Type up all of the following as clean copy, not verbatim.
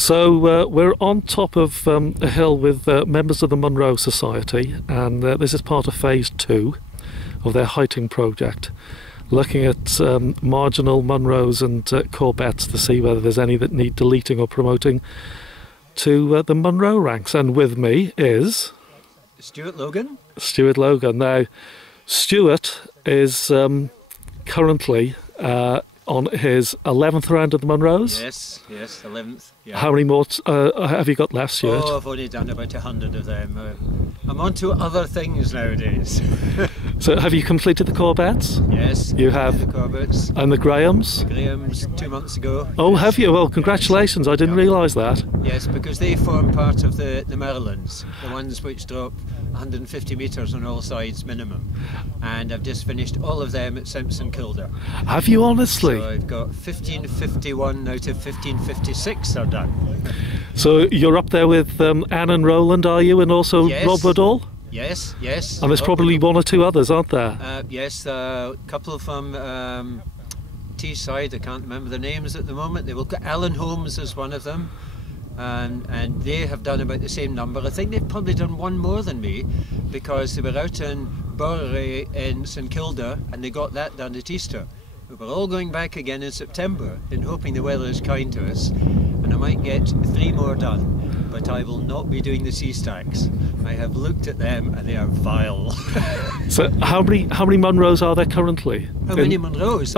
So we're on top of a hill with members of the Munro Society, and this is part of phase 2 of their heighting project, looking at marginal Munros and Choire-bheithes to see whether there's any that need deleting or promoting to the Munro ranks. And with me is Stewart Logan. Stewart Logan. Now, Stewart is currently on his 11th round of the Munros. Yes, 11th. Yeah. How many more have you got left, Stewart? Oh, I've only done about 100 of them. I'm on to other things nowadays. So have you completed the Choire-bheithes? Yes. You have? The Choire-bheithes. And the Grahams? The Grahams 2 months ago. Oh, have you? Well, congratulations. I didn't realise that. Yes, because they form part of the Myrddyn, the ones which drop 150 metres on all sides minimum. And I've just finished all of them at St Kilda. Have you honestly? So I've got 1551 out of 1556 are done. So you're up there with Anne and Roland, are you? And also Yes. Rob Woodall? Yes. And there's probably one or two others, aren't there? Yes, a couple from Teesside, I can't remember the names at the moment. They will got Alan Holmes as one of them, and they have done about the same number. I think they've probably done one more than me, because they were out in Burray in St Kilda and they got that done at Easter. But we're all going back again in September, in hoping the weather is kind to us, and I might get 3 more done. But I will not be doing the sea stacks. I have looked at them and they are vile. So how many Munros are there currently? How many Munros?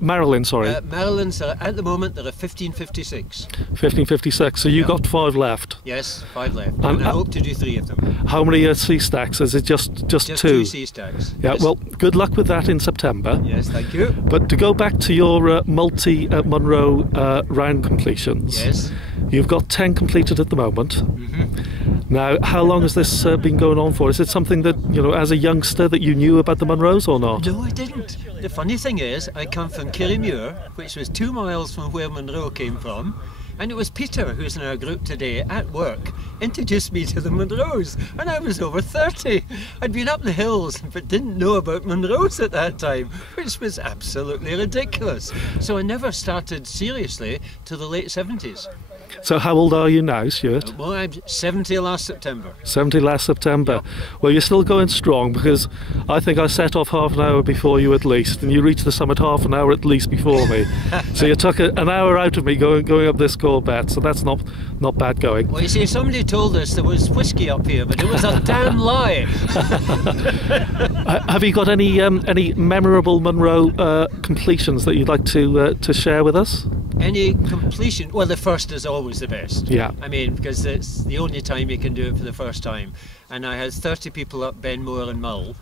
Marilyn, sorry. Maryland's are, at the moment there are 1556. 1556. So you got 5 left. Yes, 5 left. And I hope to do 3 of them. How many sea stacks? Is it just 2? 2 sea stacks. Yeah. Yes. Well, good luck with that in September. Yes, thank you. But to go back to your multi-Munro round completions. Yes. You've got 10 completed at the moment. Mm-hmm. Now, how long has this been going on for? Is it something that, you know, as a youngster, that you knew about the Munros or not? No, I didn't. The funny thing is, I come from Kirriemuir, which was 2 miles from where Munro came from, and it was Peter, who's in our group today, at work, introduced me to the Munros, and I was over 30. I'd been up the hills, but didn't know about Munros at that time, which was absolutely ridiculous. So I never started seriously till the late 70s. So how old are you now, Stewart? Well, I'm 70 last September. 70 last September. Yep. Well, you're still going strong, because I think I set off half an hour before you at least, and you reached the summit half an hour at least before me. So you took an hour out of me going up this Choire-bheithes, so that's not bad going. Well, you see, somebody told us there was whiskey up here, but it was a damn lie. Have you got any memorable Munro completions that you'd like to share with us? Any completion? Well, the first is always the best. Yeah. I mean, because it's the only time you can do it for the first time. And I had 30 people up Benmore and Mull,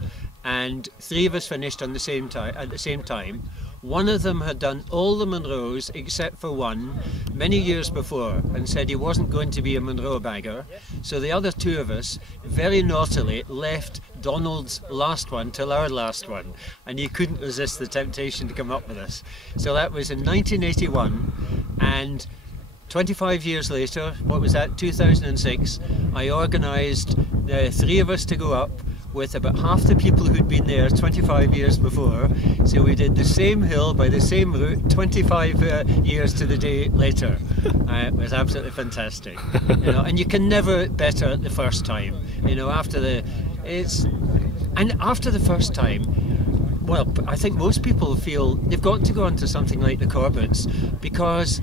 and 3 of us finished on the same time. At the same time, one of them had done all the Munros except for one many years before, and said he wasn't going to be a Munro bagger. So the other 2 of us very naughtily left Donald's last one till our last one, and he couldn't resist the temptation to come up with us. So that was in 1981, and 25 years later, what was that, 2006, I organised the 3 of us to go up with about half the people who'd been there 25 years before. So we did the same hill by the same route 25 years to the day later. It was absolutely fantastic. You know, and you can never better the first time. You know, after the first time, well, I think most people feel they've got to go on to something like the Choire-bheithes, because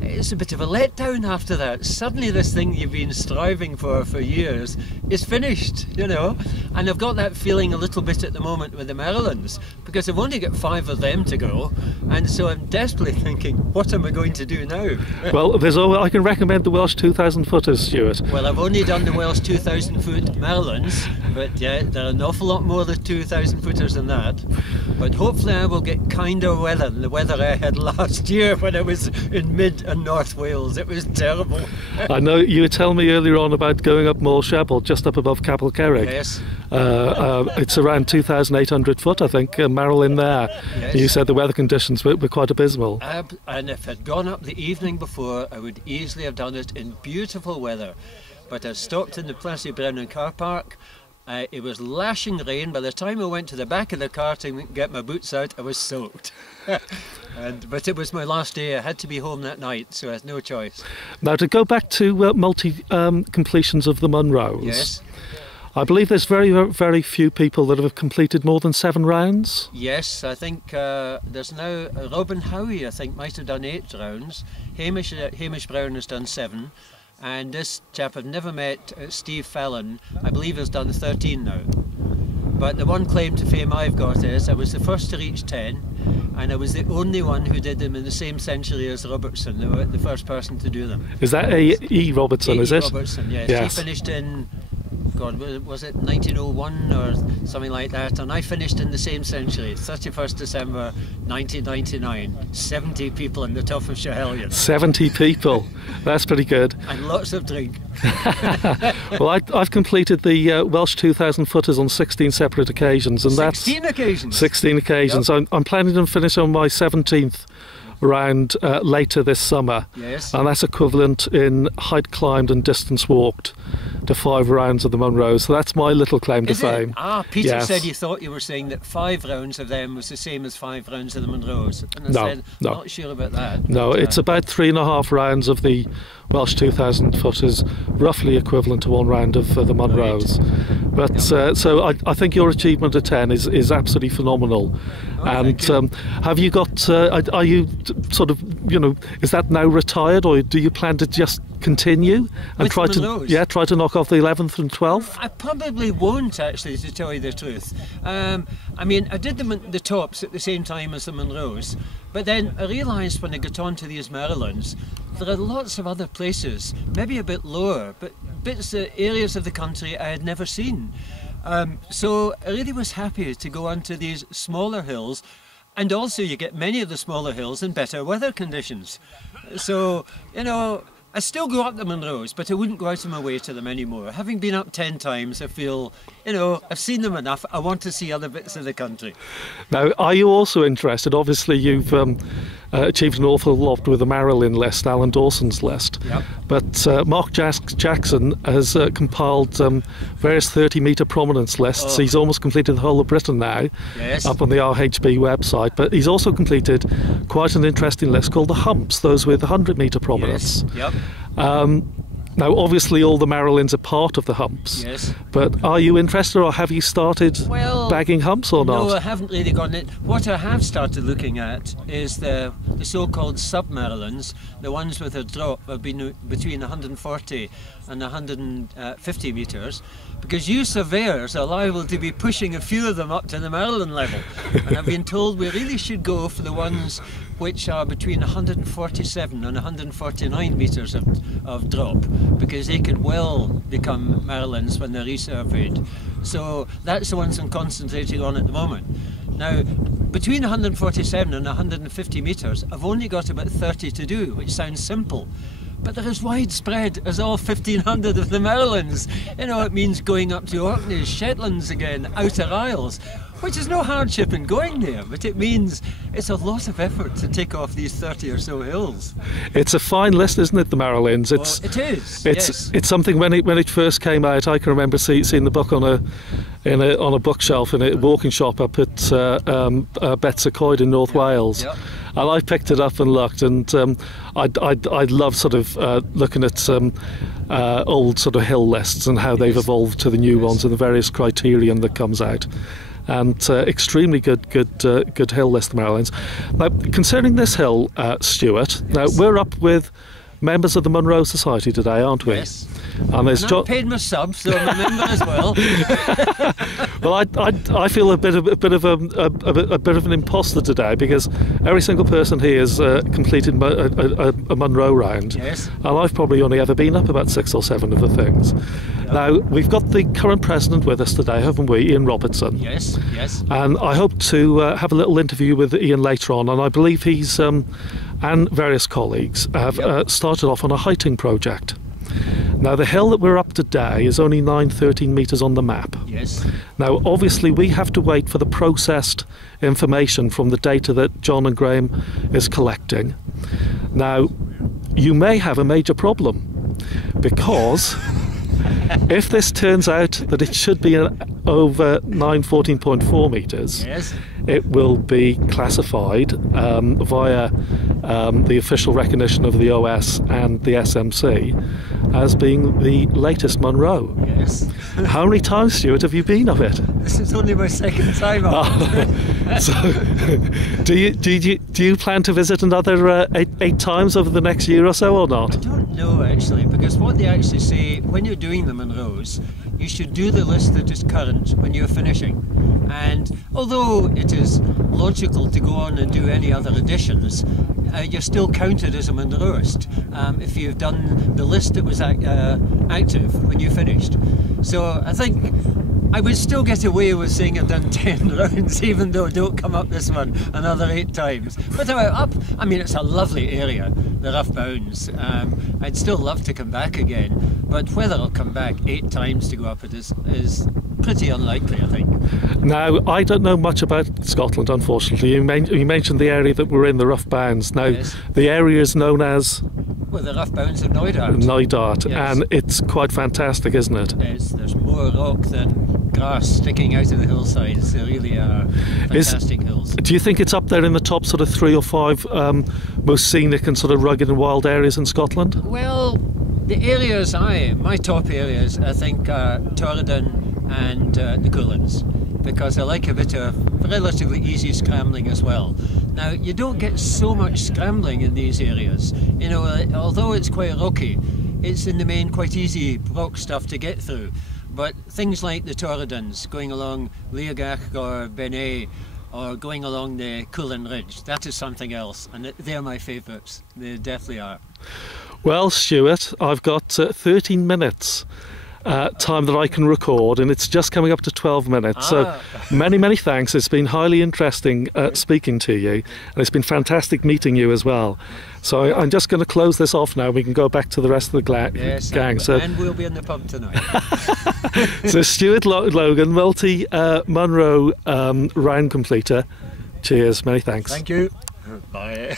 it's a bit of a letdown after that. Suddenly this thing you've been striving for years is finished, you know. And I've got that feeling a little bit at the moment with the Myrddyn, because I've only got 5 of them to go, and so I'm desperately thinking, what am I going to do now? Well, I can recommend the Welsh 2,000 footers, Stewart. Well, I've only done the Welsh 2,000 foot Myrddyn, but yeah, there are an awful lot more than 2,000 footers than that. But hopefully I will get kinder weather than the weather I had last year when I was in mid and North Wales. It was terrible. I know you were telling me earlier on about going up Moel Shebel, just up above Capel Cerrig. Yes. It's around 2,800 foot, I think, Marilyn there. Yes. You said the weather conditions were quite abysmal. And if I'd gone up the evening before, I would easily have done it in beautiful weather. But I stopped in the Place Brennan car park, It was lashing rain. By the time I went to the back of the car to get my boots out, I was soaked. But it was my last day. I had to be home that night, so I had no choice. Now, to go back to multi-completions of the Munros, Yes. I believe there's very, very few people that have completed more than 7 rounds. Yes, I think there's now Robin Howie, I think, might have done 8 rounds. Hamish Brown has done 7. And this chap I've never met, Steve Fallon, I believe has done 13 now. But the one claim to fame I've got is I was the first to reach 10, and I was the only one who did them in the same century as Robertson, the first person to do them. Is that A.E. Robertson, is it? Robertson, yes. Yes. He finished in, God, was it 1901 or something like that? And I finished in the same century, 31st December 1999. 70 people in the top of Schiehallion. 70 people. That's pretty good. And lots of drink. Well, I've completed the Welsh 2,000 footers on 16 separate occasions, and 16 occasions. 16 occasions. Yep. I'm planning to finish on my 17th round later this summer. Yes. And that's equivalent in height climbed and distance walked to 5 rounds of the Munros. So that's my little claim to Is it? fame. Ah, Peter Yes. said you thought you were saying that 5 rounds of them was the same as 5 rounds of the Munros. And I No, said, no. not sure about that. No, but, it's about 3.5 rounds of the Welsh 2,000 footers, roughly equivalent to 1 round of the Munros. But so I think your achievement of 10 is absolutely phenomenal. And thank have you got? Are you sort of, is that now retired, or do you plan to just continue and With try Munros? try to knock off the 11th and 12th? I probably won't, actually, to tell you the truth. I mean, I did the tops at the same time as the Munros, but then I realised when I got onto these Marylands, there are lots of other places, maybe a bit lower, but areas of the country I had never seen. So I really was happy to go onto these smaller hills, and also you get many of the smaller hills in better weather conditions. So, I still go up the Munros, but I wouldn't go out of my way to them anymore. Having been up 10 times, I feel, I've seen them enough. I want to see other bits of the country. Now, are you also interested? Obviously, you've achieved an awful lot with the Marilyn list, Alan Dawson's list. Yep. But Mark Jackson has compiled various 30-metre prominence lists. Oh. He's almost completed the whole of Britain now, Yes. up on the RHB website. But he's also completed quite an interesting list called the Humps, those with 100-metre prominence. Yes. Yep. Now, obviously, all the Marilyns are part of the Humps. Yes. But are you interested, or have you started Well, bagging Humps or not? No, I haven't really gotten it. What I have started looking at is the so-called sub-Marilyns, the ones with a drop of between 140 and 150 metres, because you surveyors are liable to be pushing a few of them up to the Marilyn level. And I've been told we really should go for the ones which are between 147 and 149 metres of drop, because they could well become Marilyns when they're resurveyed. So that's the ones I'm concentrating on at the moment. Now, between 147 and 150 metres, I've only got about 30 to do, which sounds simple. But they're as widespread as all 1,500 of the Marilyns. It means going up to Orkneys, Shetlands again, Outer Isles, which is no hardship in going there, but it means it's a lot of effort to take off these 30 or so hills. It's a fine list, isn't it, the Marilyns? It is. It's something when it first came out. I can remember seeing the book on a bookshelf in a walking shop up at Betsacoid in North Wales. Yep. And I picked it up and looked, and I love sort of looking at old sort of hill lists and how they've evolved to the new ones and the various criterion that comes out. And extremely good hill list, the Marilyns. Now, concerning this hill, Stewart, now we're up with members of the Munro Society today, aren't we? Yes. And there's I paid my sub, so I'm a member as well. Well, I feel a bit of an imposter today, because every single person here has completed a Munro round, Yes. and I've probably only ever been up about 6 or 7 of the things. Yep. Now, we've got the current president with us today, haven't we, Ian Robertson? Yes, yes. And I hope to have a little interview with Ian later on, and I believe he's and various colleagues have started off on a heighting project. Now, the hill that we're up today is only 913 metres on the map. Yes. Now, obviously, we have to wait for the processed information from the data that John and Graham is collecting. Now, you may have a major problem, because If this turns out that it should be over 914.4 metres, Yes. it will be classified via the official recognition of the OS and the SMC as being the latest Munro. Yes. How many times, Stewart, have you been of it? This is only my second time up. So, do you plan to visit another eight times over the next year or so, or not? I don't know actually, because what they actually say when you're doing the Munros, you should do the list that is current when you're finishing. And although it is logical to go on and do any other additions, you're still counted as a Munroist if you've done the list that was active when you finished. So I think I would still get away with saying I've done 10 rounds, even though I don't come up this one another 8 times. But I mean, it's a lovely area, the Rough Bounds. I'd still love to come back again, but whether I'll come back 8 times to go up it is pretty unlikely, I think. Now, I don't know much about Scotland, unfortunately. You mentioned the area that we're in, the Rough Bounds. Now, Yes. the area is known as Well, the Rough Bounds of Knoydart. Knoydart, Yes. and it's quite fantastic, isn't it? There's more rock than grass sticking out of the hillsides. They really are fantastic hills. Do you think it's up there in the top sort of 3 or 5 most scenic and sort of rugged and wild areas in Scotland? Well, the areas my top areas, I think, are Torridon and the Cuillins, because I like a bit of relatively easy scrambling as well. Now, you don't get so much scrambling in these areas. You know, although it's quite rocky, it's in the main quite easy rock stuff to get through. But things like the Torridons, going along Leogach or Benet, or going along the Cuillin Ridge, that is something else, and they're my favourites. They definitely are. Well, Stewart, I've got 13 minutes time that I can record, and it's just coming up to 12 minutes. So many thanks. It's been highly interesting speaking to you, and it's been fantastic meeting you as well. So I'm just going to close this off now. We can go back to the rest of the gang. And we'll be in the pub tonight. So Stewart Logan, multi-Munro round completer. Cheers, many thanks. Thank you. Bye.